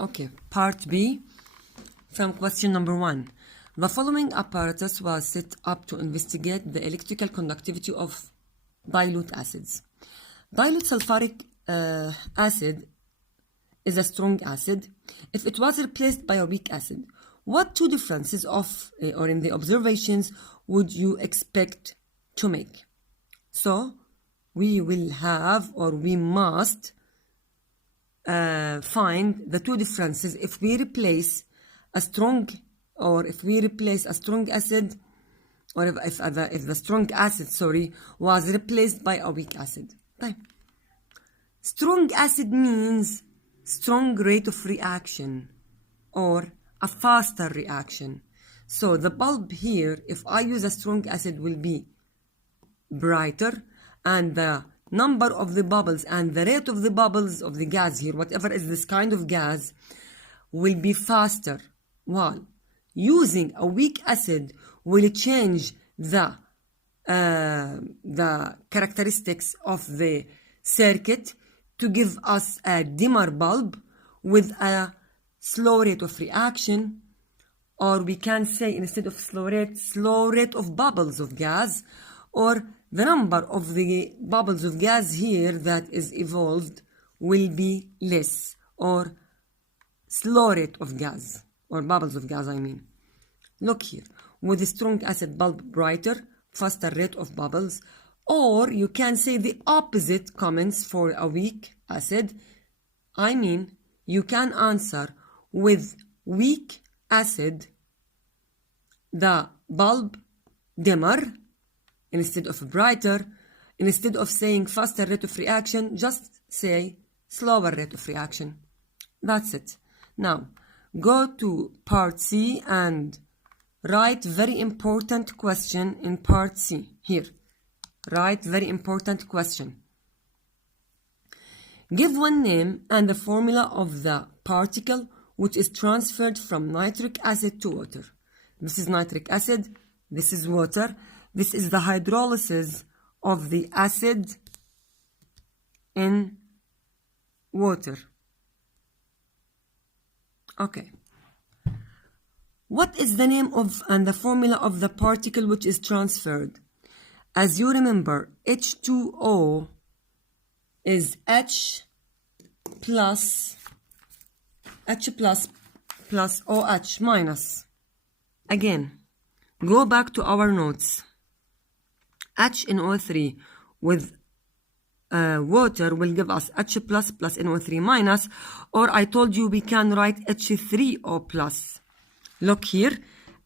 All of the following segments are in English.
Okay, part B from question number 1. The following apparatus was set up to investigate the electrical conductivity of dilute acids. Dilute sulfuric acid is a strong acid. If it was replaced by a weak acid, what two differences of or in the observations would you expect to make? So we will have, or we must find the two differences if we replace a strong, or if we replace a strong acid, or if the strong acid, was replaced by a weak acid. طيب. Strong acid means strong rate of reaction or a faster reaction. So the bulb here, if I use a strong acid, will be brighter, and the number of the bubbles and the rate of the bubbles of the gas here, whatever is this kind of gas, will be faster, while using a weak acid will change the characteristics of the circuit to give us a dimmer bulb with a slow rate of reaction, or we can say, instead of slow rate of bubbles of gas, or the number of the bubbles of gas here that is evolved will be less, or slow rate of gas, or bubbles of gas, I mean. Look here, with a strong acid, bulb brighter, faster rate of bubbles, or you can say the opposite comments for a weak acid. I mean, you can answer with weak acid, the bulb dimmer, instead of brighter. Instead of saying faster rate of reaction, just say slower rate of reaction. That's it. Now, go to part C and write very important question in part C. Here, write very important question. Give one name and the formula of the particle which is transferred from nitric acid to water. This is nitric acid, this is water. This is the hydrolysis of the acid in water. Okay. What is the name of and the formula of the particle which is transferred? As you remember, H2O is H plus OH minus. Again, go back to our notes. HNO3 with water will give us H plus NO3 minus, or I told you we can write H3O plus. Look here,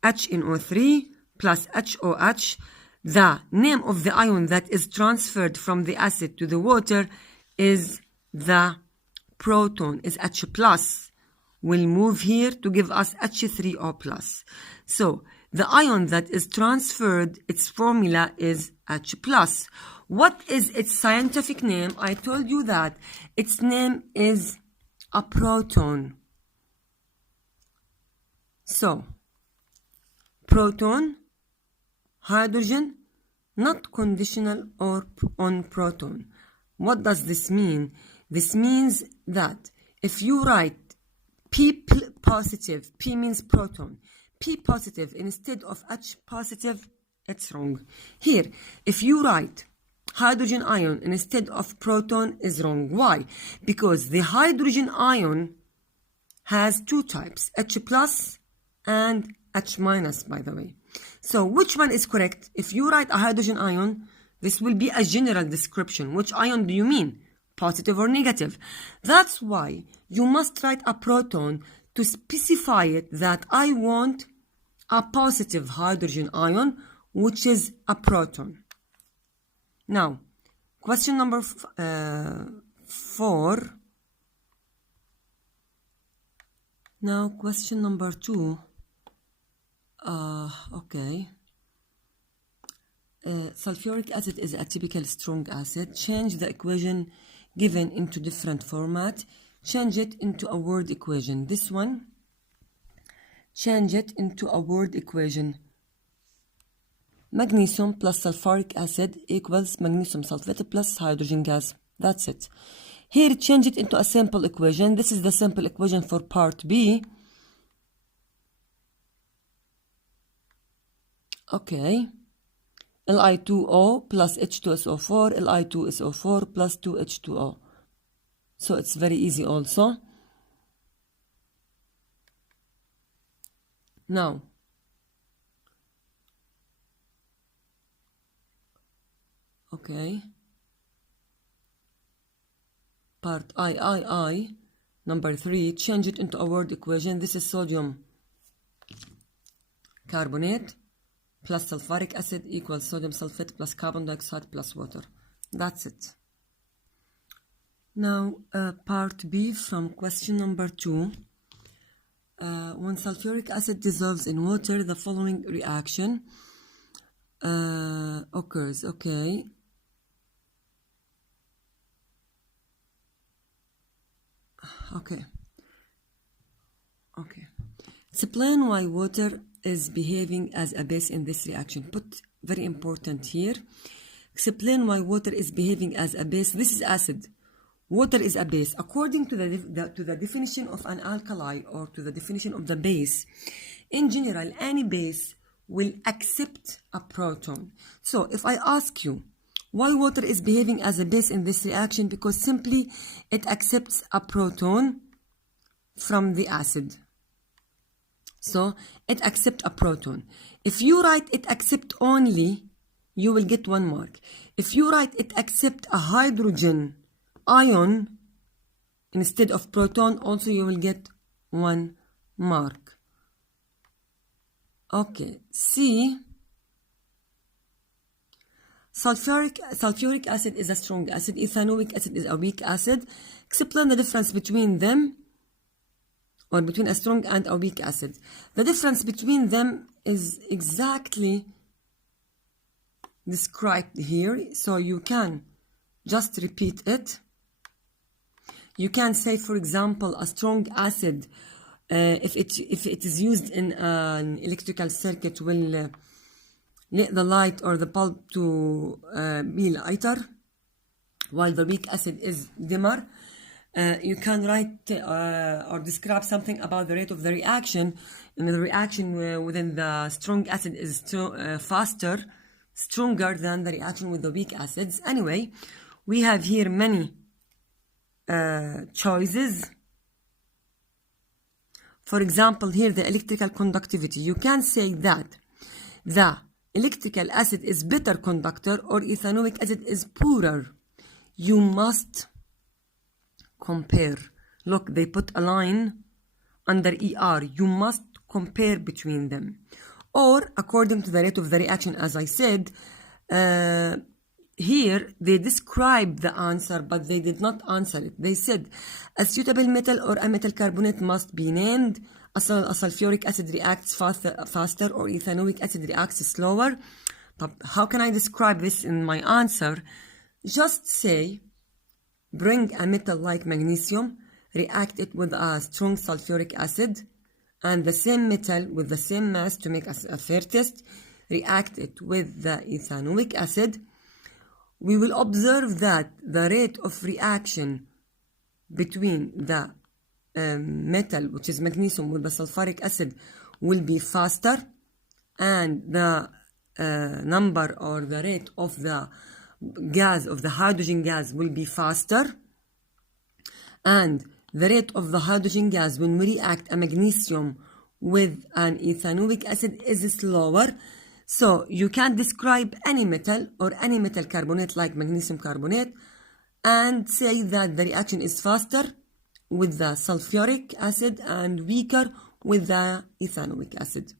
HNO3 plus HOH. The name of the ion that is transferred from the acid to the water is the proton, is H plus. Will move here to give us H3O plus. So the ion that is transferred, its formula is H plus. What is its scientific name? I told you that its name is a proton. So, proton, hydrogen, not conditional or on proton. What does this mean? This means that if you write P positive, P means proton, P positive instead of H positive, it's wrong. Here, if you write hydrogen ion instead of proton, is wrong. Why? Because the hydrogen ion has two types, H plus and H minus, by the way. So which one is correct? If you write a hydrogen ion, this will be a general description. Which ion do you mean? Positive or negative? That's why you must write a proton to specify it that I want a positive hydrogen ion, which is a proton. Now, question number 4. Now, question number 2. Okay. Sulfuric acid is a typical strong acid. Change the equation given into different format. Change it into a word equation. This one, change it into a word equation. Magnesium plus sulfuric acid equals magnesium sulfate plus hydrogen gas. That's it. Here, change it into a simple equation. This is the simple equation for part B. Okay. Li2O plus H2SO4, Li2SO4 plus 2H2O. So it's very easy also. Now, okay. Part I, number 3, change it into a word equation. This is sodium carbonate plus sulfuric acid equals sodium sulfate plus carbon dioxide plus water. That's it. Now, part B from question number 2. When sulfuric acid dissolves in water, the following reaction occurs. Okay. Explain why water is behaving as a base in this reaction. Put very important here. Explain why water is behaving as a base. This is acid. Water is a base. According to the definition of an alkali, or to the definition of the base, in general, any base will accept a proton. So if I ask you why water is behaving as a base in this reaction, because simply it accepts a proton from the acid. So it accepts a proton. If you write it accept only, you will get 1 mark. If you write it accept a hydrogen ion instead of proton, also you will get 1 mark. Okay, C. Sulfuric acid is a strong acid. Ethanoic acid is a weak acid. Explain the difference between them, or between a strong and a weak acid. The difference between them is exactly described here, so you can just repeat it. You can say, for example, a strong acid, if it is used in an electrical circuit, will let the light or the bulb to be lighter, while the weak acid is dimmer. You can write or describe something about the rate of the reaction, and the reaction within the strong acid is stronger than the reaction with the weak acids. Anyway, we have here many choices. For example, here the electrical conductivity. You can say that the electrical acid is better conductor, or ethanoic acid is poorer. You must compare. Look, they put a line under ER. You must compare between them. Or according to the rate of the reaction, as I said, here they describe the answer, but they did not answer it. They said a suitable metal or a metal carbonate must be named. A sulfuric acid reacts faster, or ethanoic acid reacts slower. But how can I describe this in my answer? Just say, bring a metal like magnesium, react it with a strong sulfuric acid, and the same metal with the same mass to make a fair test, react it with the ethanoic acid. We will observe that the rate of reaction between the metal, which is magnesium, with the sulfuric acid will be faster, and the number or the rate of the gas, of the hydrogen gas, will be faster, and the rate of the hydrogen gas when we react a magnesium with an ethanoic acid is slower. So you can describe any metal or any metal carbonate like magnesium carbonate and say that the reaction is faster with the sulfuric acid and weaker with the ethanoic acid.